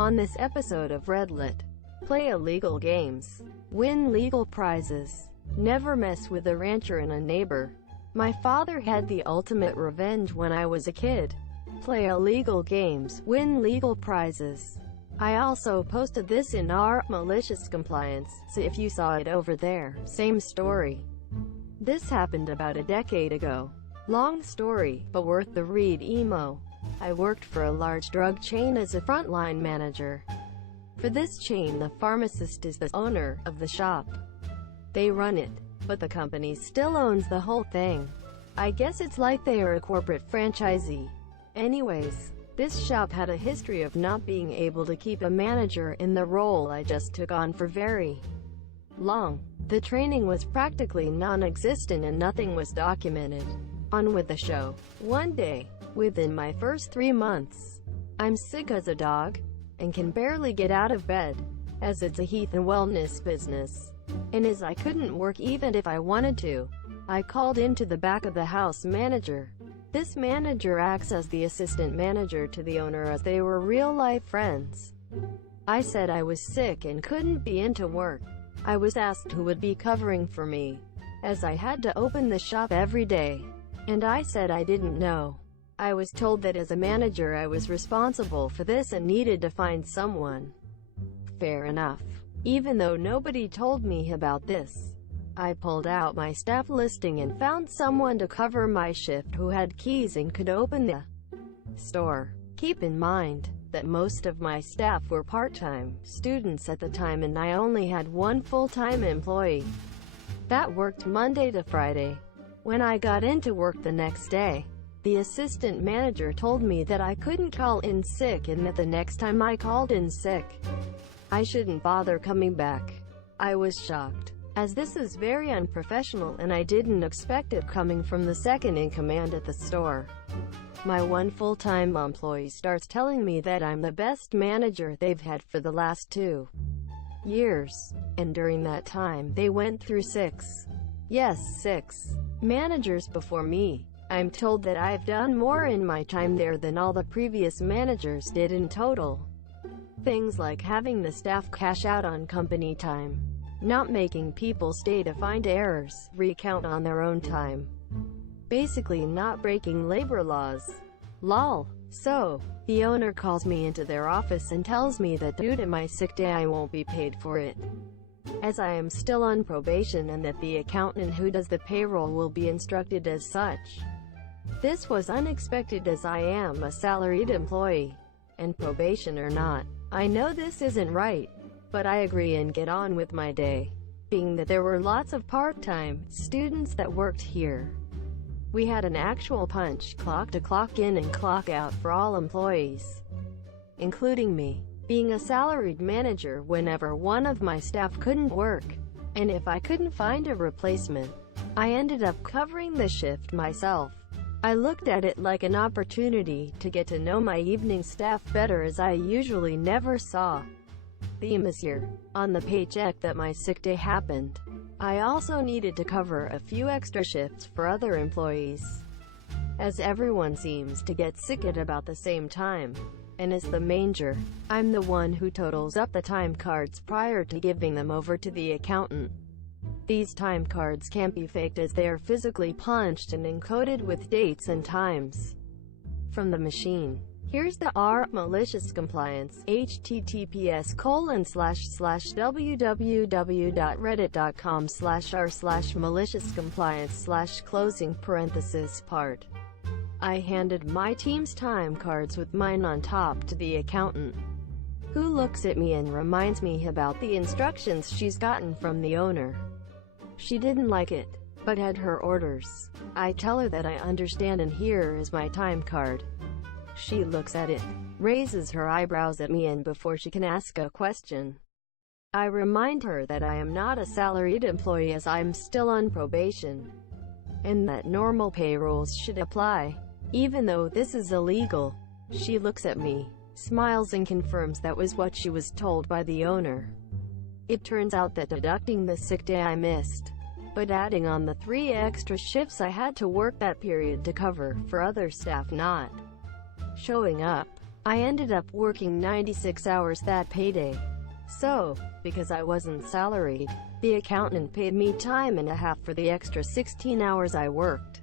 On this episode of Redlit, play illegal games, win legal prizes, never mess with a rancher and a neighbor. My father had the ultimate revenge when I was a kid. Play illegal games, win legal prizes. I also posted this in our malicious compliance, so if you saw it over there, same story. This happened about a decade ago. Long story, but worth the read. Emo. I worked for a large drug chain as a frontline manager. For this chain, the pharmacist is the owner of the shop. They run it, but the company still owns the whole thing. I guess it's like they are a corporate franchisee. Anyways, this shop had a history of not being able to keep a manager in the role I just took on for very long. The training was practically non-existent and nothing was documented. On with the show. One day, within my first 3 months, I'm sick as a dog, and can barely get out of bed, as it's a health and wellness business. And as I couldn't work even if I wanted to, I called into the back of the house manager. This manager acts as the assistant manager to the owner as they were real-life friends. I said I was sick and couldn't be into work. I was asked who would be covering for me, as I had to open the shop every day. And I said I didn't know. I was told that as a manager I was responsible for this and needed to find someone. Fair enough. Even though nobody told me about this, I pulled out my staff listing and found someone to cover my shift who had keys and could open the store. Keep in mind that most of my staff were part-time students at the time and I only had one full-time employee. That worked Monday to Friday. When I got into work the next day, the assistant manager told me that I couldn't call in sick and that the next time I called in sick, I shouldn't bother coming back. I was shocked, as this is very unprofessional and I didn't expect it coming from the second in command at the store. My one full-time employee starts telling me that I'm the best manager they've had for the last 2 years, and during that time they went through 6 managers before me. I'm told that I've done more in my time there than all the previous managers did in total. Things like having the staff cash out on company time, not making people stay to find errors, recount on their own time. Basically not breaking labor laws. Lol. So, the owner calls me into their office and tells me that due to my sick day I won't be paid for it, as I am still on probation, and that the accountant who does the payroll will be instructed as such. This was unexpected as I am a salaried employee, and probation or not, I know this isn't right, but I agree and get on with my day. Being that there were lots of part-time students that worked here, we had an actual punch clock to clock in and clock out for all employees, including me. Being a salaried manager, whenever one of my staff couldn't work, and if I couldn't find a replacement, I ended up covering the shift myself. I looked at it like an opportunity to get to know my evening staff better, as I usually never saw them this year. On the paycheck that my sick day happened, I also needed to cover a few extra shifts for other employees, as everyone seems to get sick at about the same time. And as the manager, I'm the one who totals up the time cards prior to giving them over to the accountant. These time cards can't be faked, as they are physically punched and encoded with dates and times from the machine. Here's the malicious compliance. https://www.reddit.com/r/malicious compliance/closing parenthesis part. I handed my team's time cards with mine on top to the accountant, who looks at me and reminds me about the instructions she's gotten from the owner. She didn't like it, but had her orders. I tell her that I understand and here is my time card. She looks at it, raises her eyebrows at me, and before she can ask a question, I remind her that I am not a salaried employee as I'm still on probation, and that normal pay rules should apply, even though this is illegal. She looks at me, smiles, and confirms that was what she was told by the owner. It turns out that deducting the sick day I missed, but adding on the 3 extra shifts I had to work that period to cover for other staff not showing up, I ended up working 96 hours that payday. So, because I wasn't salaried, the accountant paid me time and a half for the extra 16 hours I worked.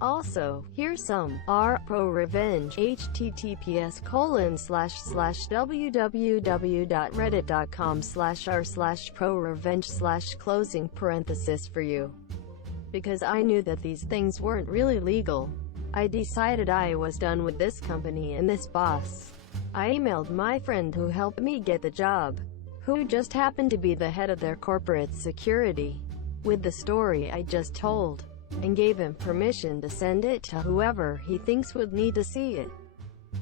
Also, here's some ProRevenge, https://www.reddit.com/r/ProRevenge/closing parenthesis for you. Because I knew that these things weren't really legal, I decided I was done with this company and this boss. I emailed my friend who helped me get the job, who just happened to be the head of their corporate security, with the story I just told, and gave him permission to send it to whoever he thinks would need to see it.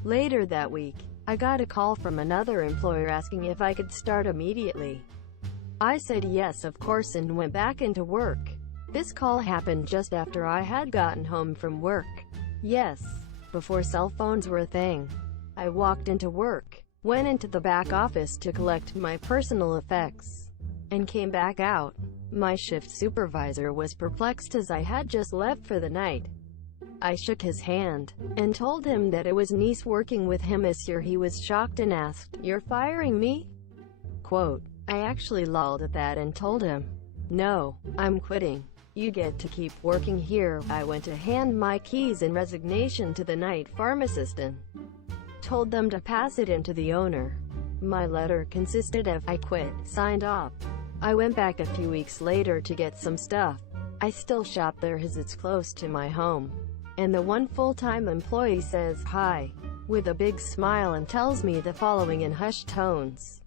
Later that week, I got a call from another employer asking if I could start immediately. I said yes, of course, and went back into work. This call happened just after I had gotten home from work. Yes, before cell phones were a thing. I walked into work, went into the back office to collect my personal effects, and came back out. My shift supervisor was perplexed as I had just left for the night. I shook his hand, and told him that it was nice working with him. He was shocked and asked, "You're firing me?" Quote, I actually lolled at that and told him, "No, I'm quitting. You get to keep working here." I went to hand my keys and resignation to the night pharmacist and told them to pass it in to the owner. My letter consisted of "I quit" signed off. I went back a few weeks later to get some stuff. I still shop there as it's close to my home. And the one full-time employee says hi, with a big smile, and tells me the following in hushed tones.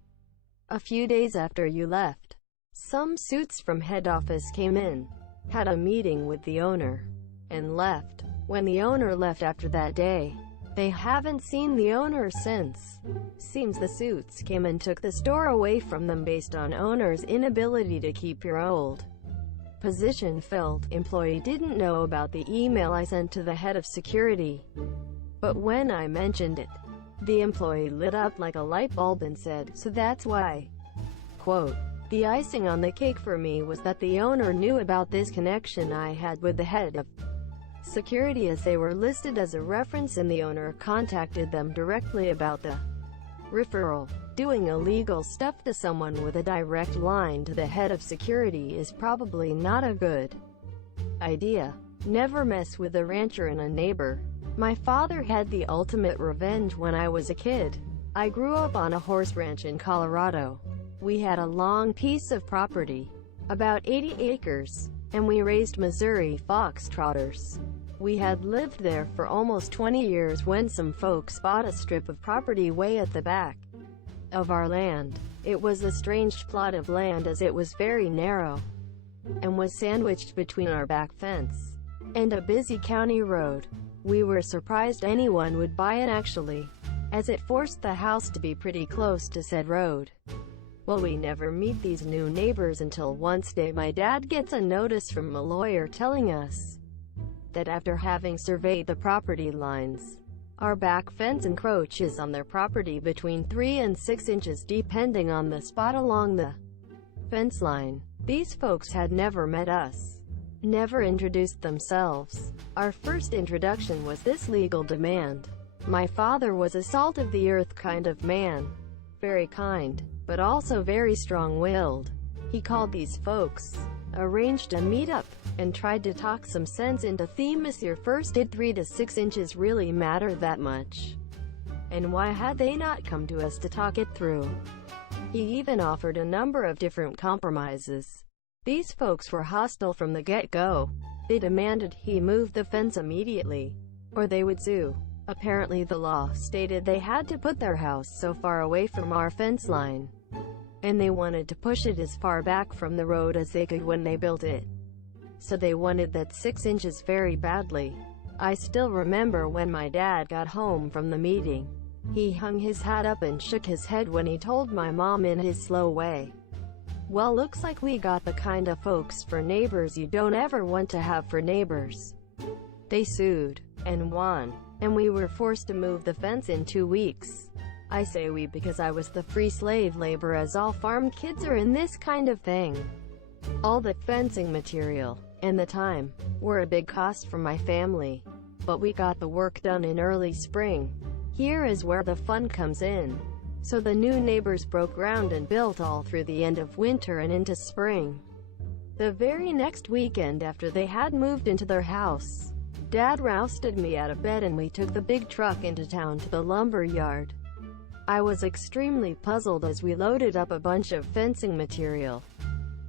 "A few days after you left, some suits from head office came in, had a meeting with the owner, and left. When the owner left after that day, they haven't seen the owner since. Seems the suits came and took the store away from them based on owner's inability to keep your old position filled." Employee didn't know about the email I sent to the head of security, but when I mentioned it, the employee lit up like a light bulb and said, "So that's why." Quote, "The icing on the cake for me was that the owner knew about this connection I had with the head of security, as they were listed as a reference, and the owner contacted them directly about the referral." Doing illegal stuff to someone with a direct line to the head of security is probably not a good idea. Never mess with a rancher and a neighbor. My father had the ultimate revenge when I was a kid. I grew up on a horse ranch in Colorado. We had a long piece of property, about 80 acres, and we raised Missouri foxtrotters. We had lived there for almost 20 years when some folks bought a strip of property way at the back of our land. It was a strange plot of land as it was very narrow, and was sandwiched between our back fence and a busy county road. We were surprised anyone would buy it actually, as it forced the house to be pretty close to said road. Well, we never meet these new neighbors until one day my dad gets a notice from a lawyer telling us that after having surveyed the property lines, our back fence encroaches on their property between 3 and 6 inches depending on the spot along the fence line. These folks had never met us, never introduced themselves. Our first introduction was this legal demand. My father was a salt-of-the-earth kind of man, very kind, but also very strong-willed. He called these folks, arranged a meet-up, and tried to talk some sense into them. Your first did 3 to 6 inches really matter that much? And why had they not come to us to talk it through? He even offered a number of different compromises. These folks were hostile from the get-go. They demanded he move the fence immediately, or they would sue. Apparently the law stated they had to put their house so far away from our fence line, and they wanted to push it as far back from the road as they could when they built it. So they wanted that 6 inches very badly. I still remember when my dad got home from the meeting. He hung his hat up and shook his head when he told my mom in his slow way, "Well, looks like we got the kind of folks for neighbors you don't ever want to have for neighbors." They sued, and won, and we were forced to move the fence in 2 weeks. I say we because I was the free slave labor, as all farm kids are in this kind of thing. All the fencing material, and the time, were a big cost for my family, but we got the work done in early spring. Here is where the fun comes in. So the new neighbors broke ground and built all through the end of winter and into spring. The very next weekend after they had moved into their house, Dad rousted me out of bed and we took the big truck into town to the lumber yard. I was extremely puzzled as we loaded up a bunch of fencing material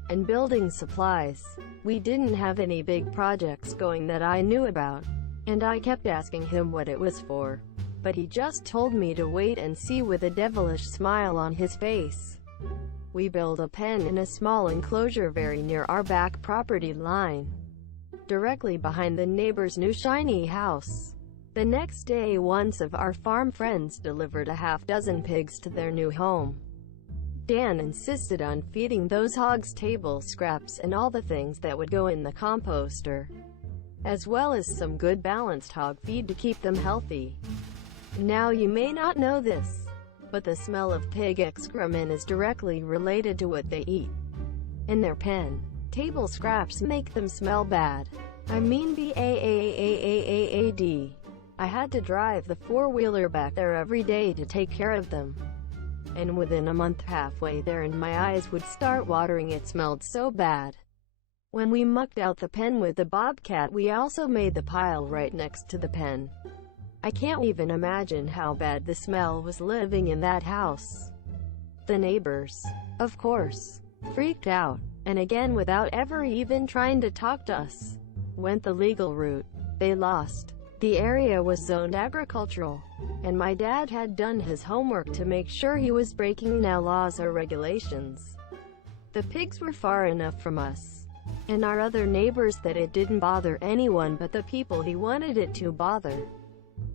and building supplies. We didn't have any big projects going that I knew about, and I kept asking him what it was for, but he just told me to wait and see with a devilish smile on his face. We built a pen in a small enclosure very near our back property line, directly behind the neighbor's new shiny house. The next day, one of our farm friends delivered a half-dozen pigs to their new home. Dan insisted on feeding those hogs table scraps and all the things that would go in the composter, as well as some good balanced hog feed to keep them healthy. Now you may not know this, but the smell of pig excrement is directly related to what they eat. In their pen, table scraps make them smell bad. I mean bad. I had to drive the four-wheeler back there every day to take care of them. And within a month, halfway there, and my eyes would start watering. It smelled so bad. When we mucked out the pen with the bobcat, we also made the pile right next to the pen. I can't even imagine how bad the smell was living in that house. The neighbors, of course, freaked out, and again, without ever even trying to talk to us, went the legal route. They lost. The area was zoned agricultural, and my dad had done his homework to make sure he was breaking no laws or regulations. The pigs were far enough from us and our other neighbors that it didn't bother anyone but the people he wanted it to bother.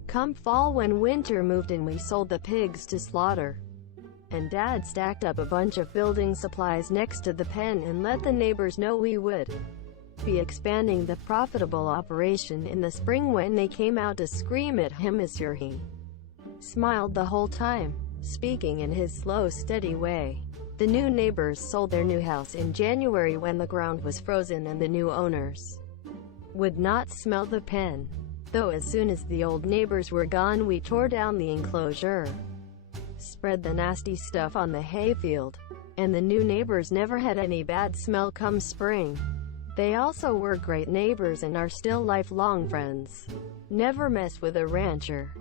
Come fall, when winter moved in, we sold the pigs to slaughter, and Dad stacked up a bunch of building supplies next to the pen and let the neighbors know we would be expanding the profitable operation in the spring. When they came out to scream at him, Monsieur, he smiled the whole time, speaking in his slow, steady way. The new neighbors sold their new house in January when the ground was frozen and the new owners would not smell the pen. Though as soon as the old neighbors were gone, we tore down the enclosure, spread the nasty stuff on the hayfield, and the new neighbors never had any bad smell come spring. They also were great neighbors and are still lifelong friends. Never mess with a rancher.